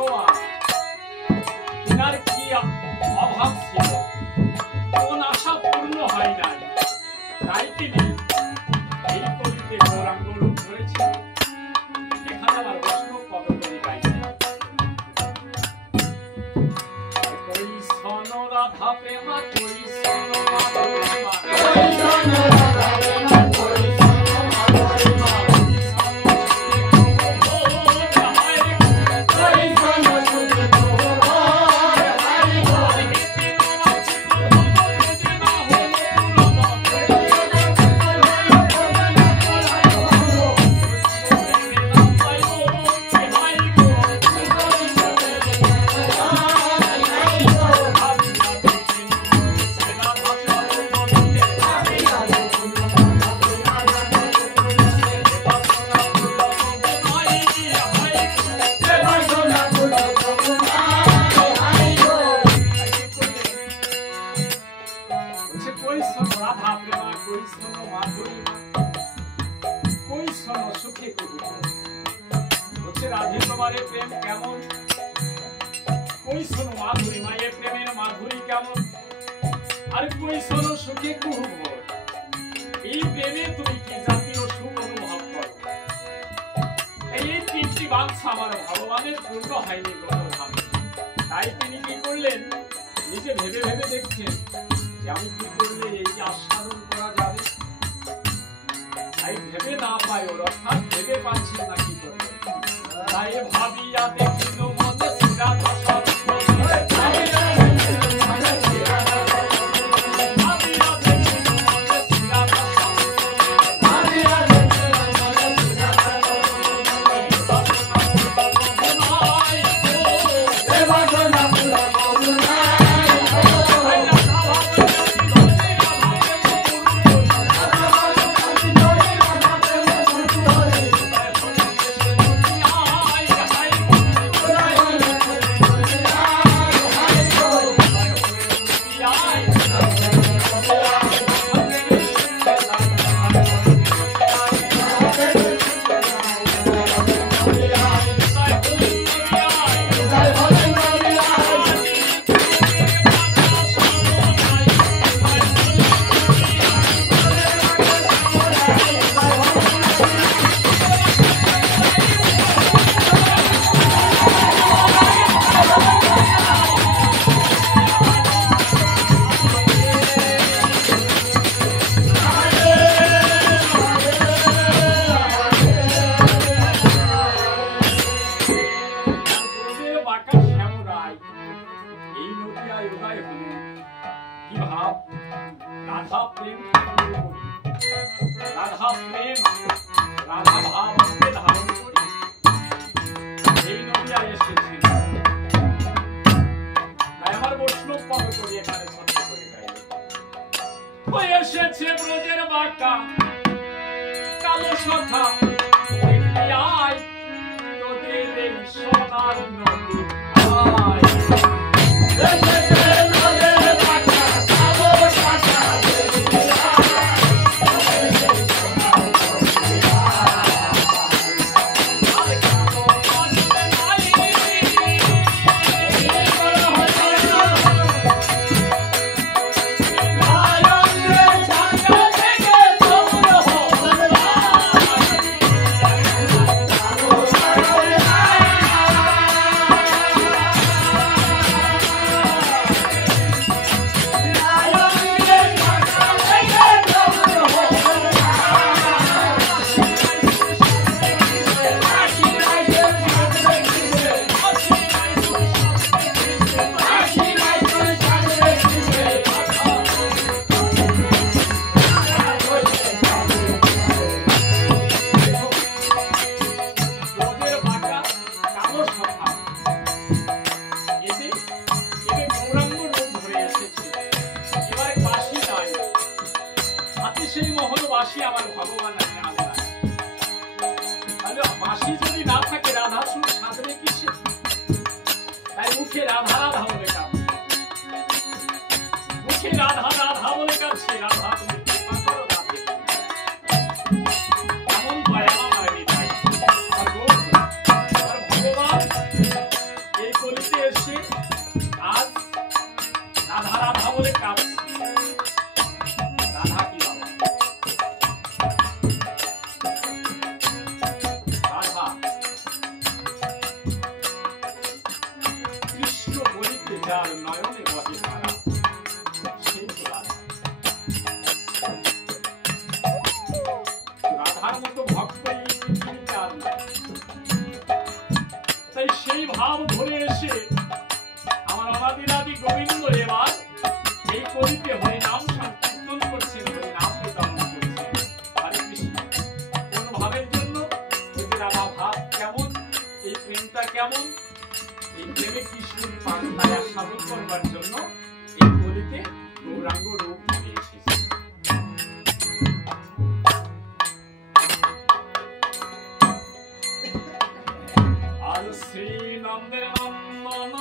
ভগবান তিনার কি অভাব ছিল, কোন আশা পূর্ণ হয় নাই, তাই তিনি এই কলিতে গৌরাঙ্গ রূপ ধরেছেন। এখানে আমার বৈষ্ণব পদকলি গাইছে, কইসন রাধা প্রেমা কইসন মাধব প্রেমা কইসন রাধা প্রেমা কইসন মাধব প্রেমা ভাব ধরে এসে আমার অনাদিরাদি গোবিন্দ এবার এই কবিতে হরিনাম সংকীর্তন করছেন, হরিনাম বিতরণ করছেন। হরে কৃষ্ণ কোন ভাবের জন্য? রাধা ভাব কেমন, এই প্রেমটা কেমন, এই প্রেমে কৃষ্ণের পান্নায় আস্বাদন করবার জন্য এই কবিতে গৌরাঙ্গ রূপ নিয়ে এসেছে। আর শ্রী নন্দের নন্দন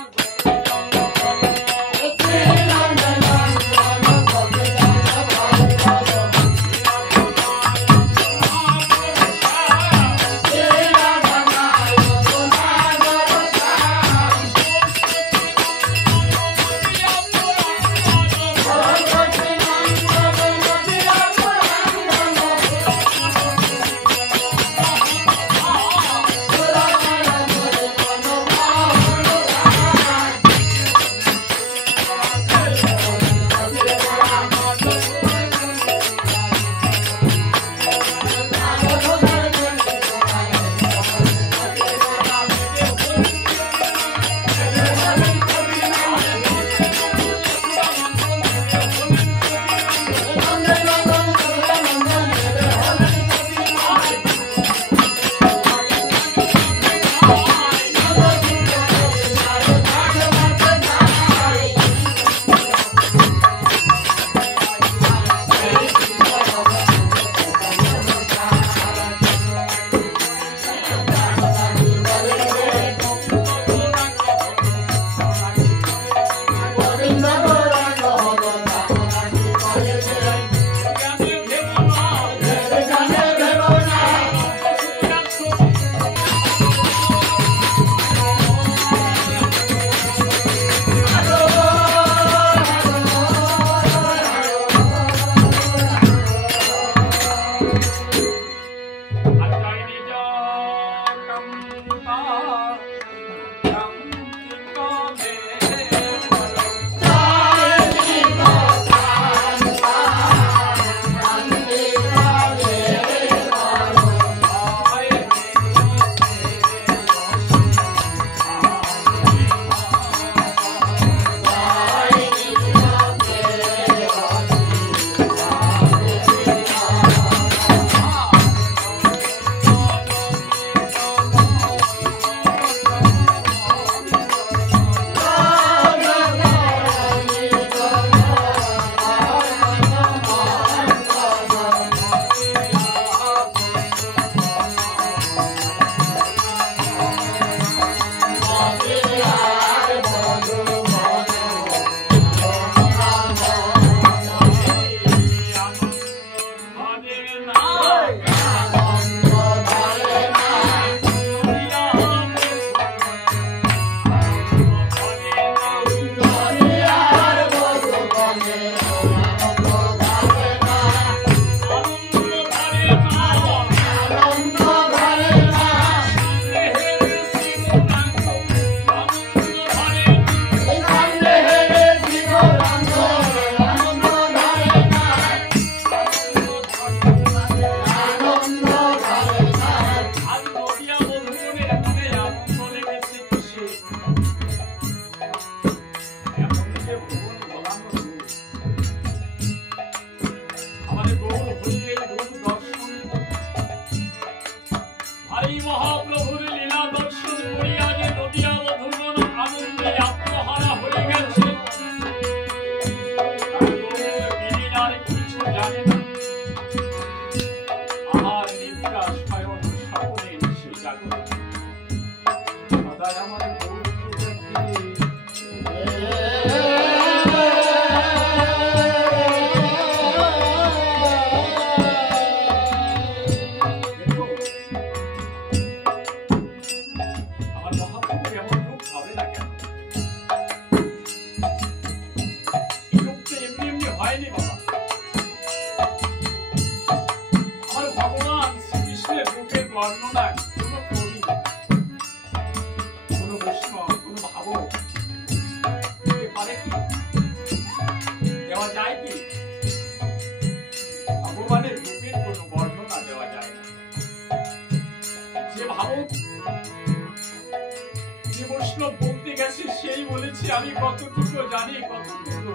যে বৈষ্ণব বলতে গেছে সেই বলেছি আমি কতটুকু জানি কতটুকু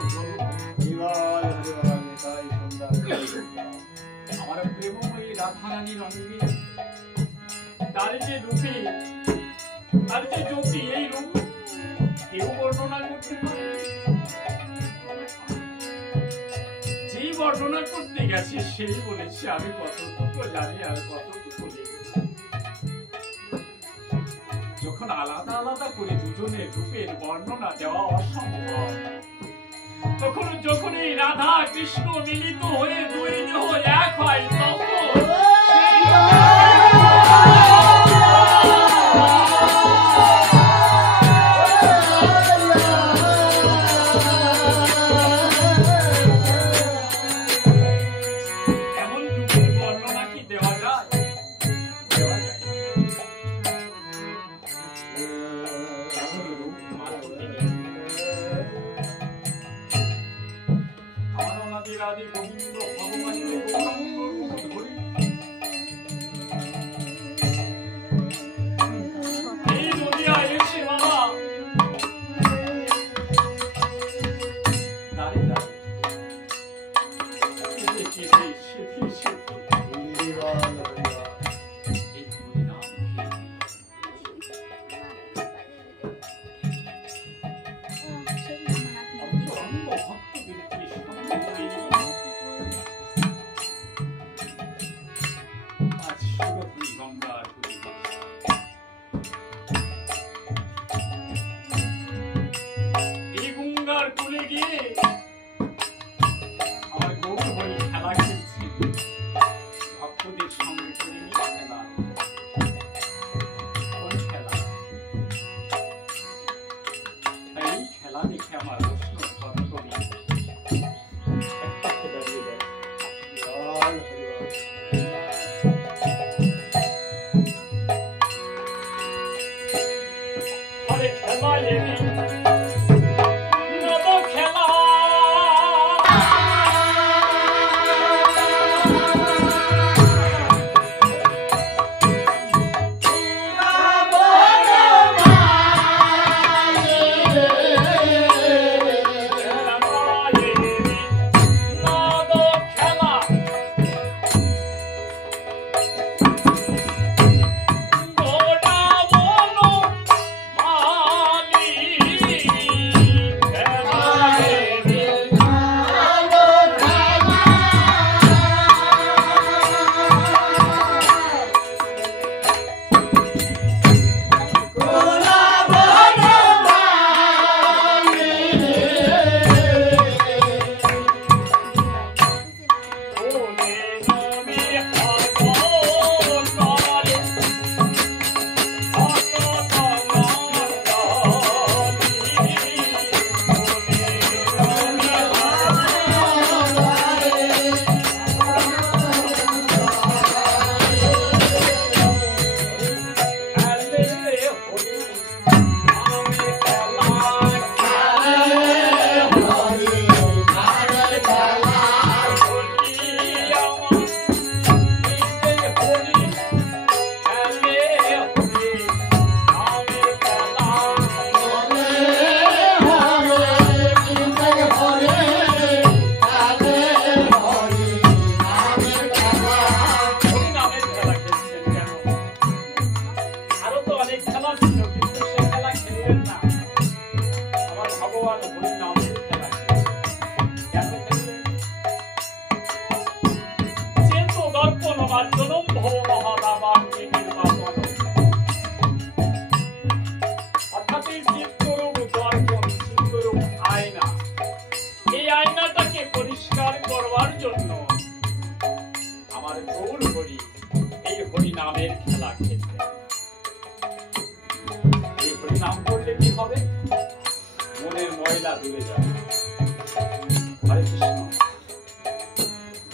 আমার প্রেমময়ী রাধারানীর অঙ্গে তার যে রূপে তার যে জ্যোতি এই রূপ কেউ বর্ণনা করতে পারে যেই বর্ণনা করতে গেছে সেই বলেছে আমি কতটুকু জানি আর কতটুকু যখন আলাদা আলাদা করে দুজনের রূপের বর্ণনা দেওয়া অসম্ভব তখন যখন এই রাধা কৃষ্ণ মিলিত হয়ে দুই দেহ এক হয় তখন এমন রূপের বর্ণনা কি দেওয়া যায়? দেওয়া যায় রাধে গোবিন্দ ভগবানের গৌরাঙ্গ রূপ ধরে এই নদিয়া এসে বাবা দাঁড়িয়ে দাঁড়িয়ে কেঁদে সেথি সেথি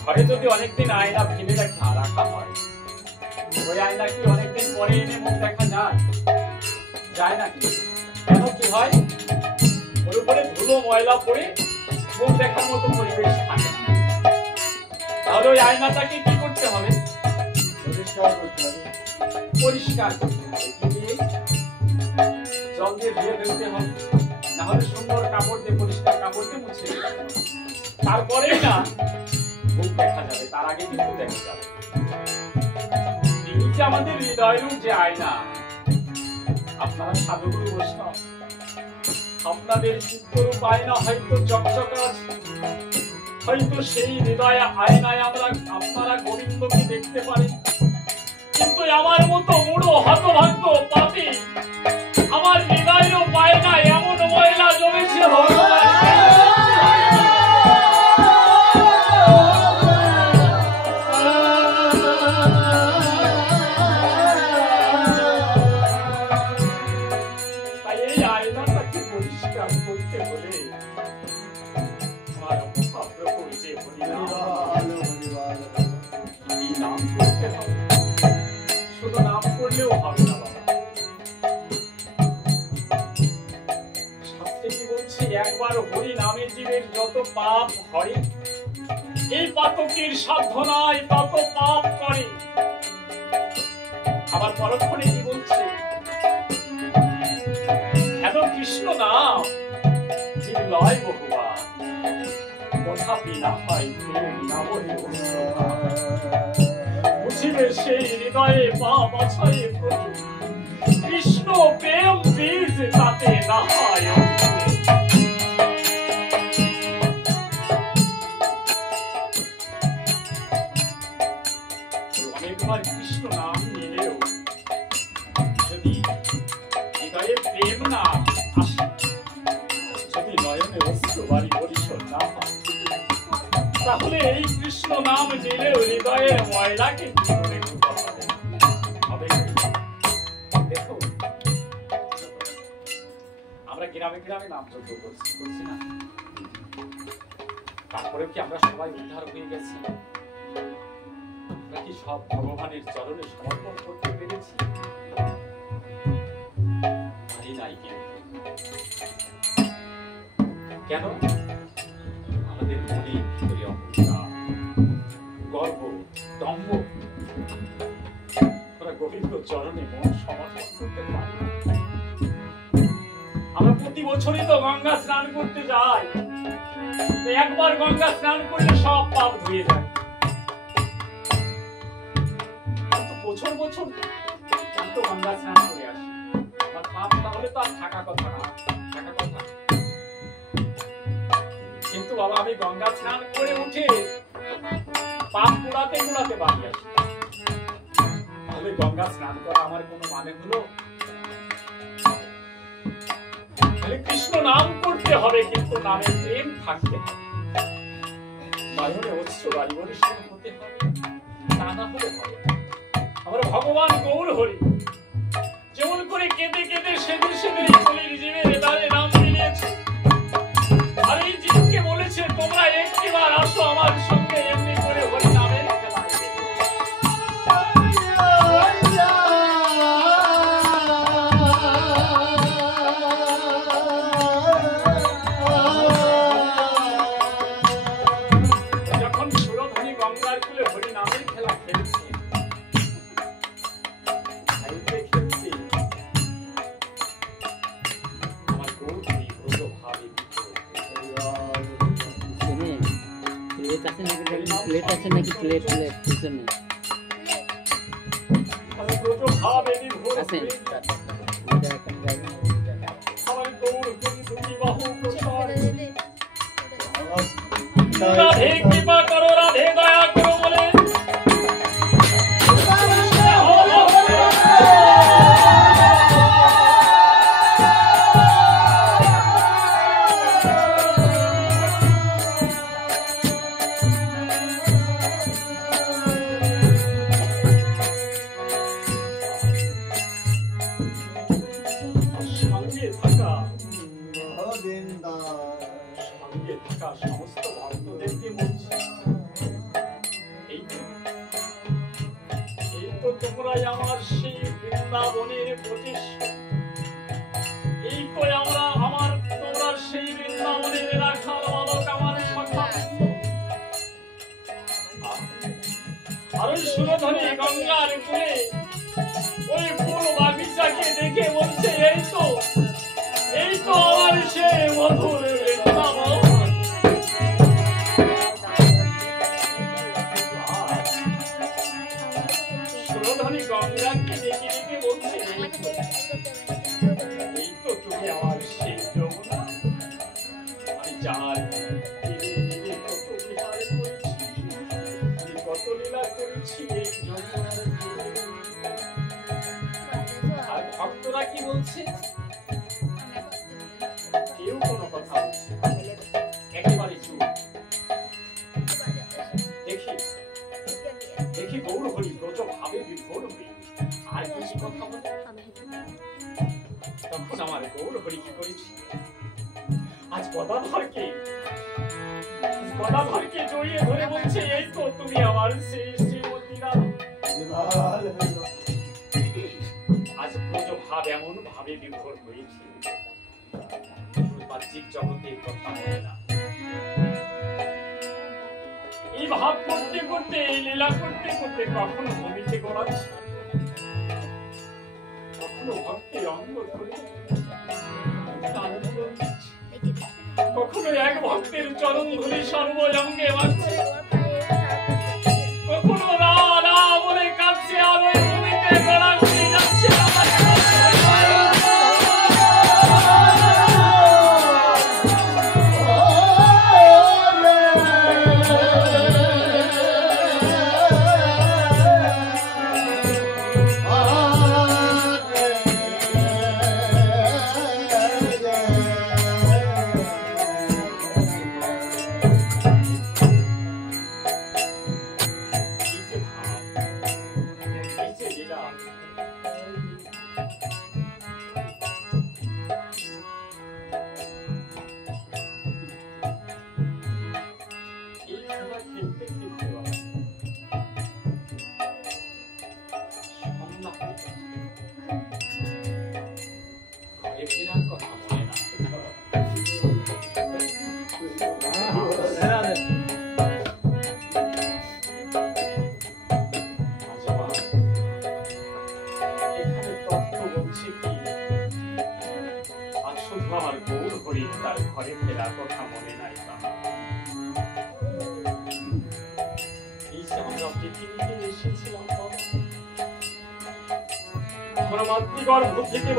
ঘরে যদি অনেকদিন আয়না ফেলে রাখা হয় ওই আয়না কি অনেকদিন পরে এনে মুখ দেখা যায়? যায় না। কেন কি হয়? ওর উপরে ধুলো ময়লা পড়ে মুখ দেখার মতো পরিবেশ থাকে না। তাহলে ওই আয়নাটাকে কি করতে হবে? পরিষ্কার করতে হবে। জল দিয়ে ধুয়ে ফেলতে হবে, না হলে সুন্দর কাপড় দিয়ে পরিষ্কার কাপড় দিয়ে মুছে দিতে হবে। তারপরেই না মুখ দেখা যাবে, তার আগে কিন্তু দেখা যাবে। তিনি যে আমাদের হৃদয়ের যে আয়না। আপনারা সাধুগুরু বৈষ্ণব, আপনাদের চিত্তরূপ আয়না হয়তো চকচক আছে, হয়তো সেই হৃদয় আয়নায় আপনারা গোবিন্দকে দেখতে পারেন, কিন্তু আমার মতো মুড়ো হতভাগ্য পাপী আমার হৃদয়েরও আয়না এমন ময়লা জমেছে ভগবান। তাই এই আয়নাটাকে পরিষ্কার করতে হলে আমার মহাপ্রভুর যে হরিনাম করতে হবে। শুধু নাম করলেও হবে না বাবা, শাস্ত্রে কি বলছে, একবার হরি নামে জীবের যত পাপ হয়, এই পাতকের সাধ্য নাই তত পাপ করে। আবার পরক্ষণে কি বলছে, এত কৃষ্ণ নাম জীব লয় বহুবার, তথাপি না হয় প্রেম নামে অশ্রুভা। বুঝিবে সেই হৃদয়ে পাপ আছাড়ে প্রচুর, কৃষ্ণ প্রেম বীজ তাতে না হয় অঙ্কুর। অনেকবার কৃষ্ণ নাম নিলেও যদি হৃদয়ে প্রেম না আসে, যদি নয়নে অশ্রু বাড়ি পরিশোধ না হয়, তাহলে এই কৃষ্ণ নাম নিলেও হৃদয়ের ময়লাকে জীবনে হবে। দেখো, আমরা গ্রামে গ্রামে নাম যজ্ঞ করছি না, তারপরে কি আমরা সবাই উদ্ধার হয়ে গেছি? আমরা কি সব ভগবানের চরণে সমর্পণ করতে পেরেছি? পারি নাই। কেন? আমাদের মনে ভিতরে অহংকার, গর্ব, দম্ভ, আমরা গোবিন্দ চরণে মন সমর্পণ করতে পারি। আমরা প্রতি বছরই তো গঙ্গা স্নান করতে যাই, একবার গঙ্গা স্নান করলে সব পাপ ধুয়ে যায়। বছর বছর কিন্তু গঙ্গা স্নান করে আসি, আমার পাপ তাহলে তো আর থাকা কথা না, থাকা কথা। কিন্তু বাবা আমি গঙ্গা স্নান করে উঠে পাপ কুড়াতে কুড়াতে বাড়ি আসি, তাহলে গঙ্গা স্নান করা আমার কোনো মানে হলো? তাহলে কৃষ্ণ নাম করতে হবে, কিন্তু নামে প্রেম থাকতে হবে, নয়নে অশ্রু বাড়ি বরিষ্ঠ হতে হবে, তা না হলে হবে। আমরা ভগবান গৌর হরি যেমন করে কেঁদে কেঁদে সেদে সেদে কলির জীবের হৃদয়ে নাম মিলিয়েছে, আর এই জীবকে বলেছে তোমরা একটিবার আসো আমার সঙ্গে, এমনি করে হরি নামের খেলায়। যখন সুরধনী গঙ্গার কুলে হরি নামের খেলা খেলছে, प्लेट আছে নাকি প্লেট পিছনে আছে রাধে কৃপা করো, রাধে দয়া করো বলে সমস্ত ভক্তদেরকে বলছি, এই তো তোমরাই আমার সেই বৃন্দাবনের প্রতিষ্ঠা, এই তো তোমরা সেই বৃন্দাবনের রাখার বালক আমার সখা। আর ওই সুরধনী গঙ্গার কুলে ওই ফুল বাগিচাকে দেখে বলছে, এই তো বলছে? কেউ কোনো কথা বলছে না। একেবারে চুপ। দেখি গৌর হরি ব্রজ ভাবে বিভোর হই আর কিছু কথা বলে। তখন আমার গৌর হরি কি করেছি, আজ গদাধরকে জড়িয়ে ধরে বলছে, এই তো তুমি আমার শেষ শ্রীমতী রাধা। আজ ব্রজ ভাব এমন ভাবে বিভোর হয়েছে, বাহ্যিক জগতের কথা বলে না। এই ভাব করতে করতে, এই লীলা করতে করতে কখনো ভূমিতে গড়াচ্ছে, কখনো ভক্তের অঙ্গ ধরে আনন্দ দিচ্ছে, কখনো এক ভক্তের চরণ ধরে সর্বজঙ্গে মারছে, কখনো না না বলে কাঁদছে, আর ওই ভূমিতে গড়াগড়ি যাচ্ছে।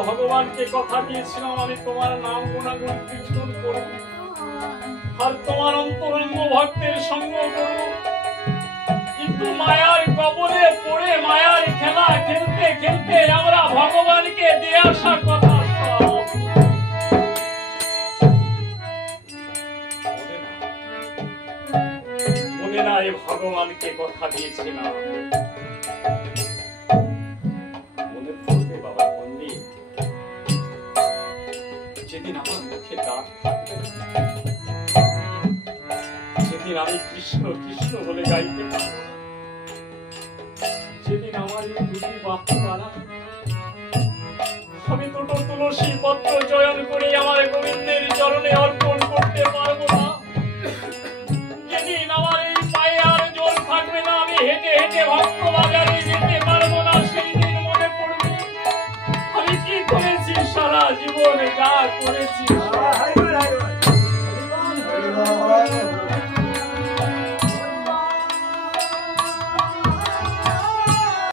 ভগবানকে কথা দিয়েছিলাম, আমি তোমার নাম গুণাগুণ কীর্তন করব আর তোমার অন্তরঙ্গ ভক্তের সঙ্গ করব। কিন্তু মায়ার কবলে পড়ে মায়ার খেলা খেলতে খেলতে আমরা ভগবানকে দিয়ে আসা কথা সব মনে নাই। ভগবানকে কথা দিয়েছিলাম, যেদিন আমার মুখে দাঁত থাকবে, যেদিন আমি কৃষ্ণ কৃষ্ণ বলে গাইতে পারব, যেদিন আমার এই দুটি বাহু দ্বারা আমি দুটো তুলসী পত্র চয়ন করে আমার গোবিন্দের চরণে অর্পণ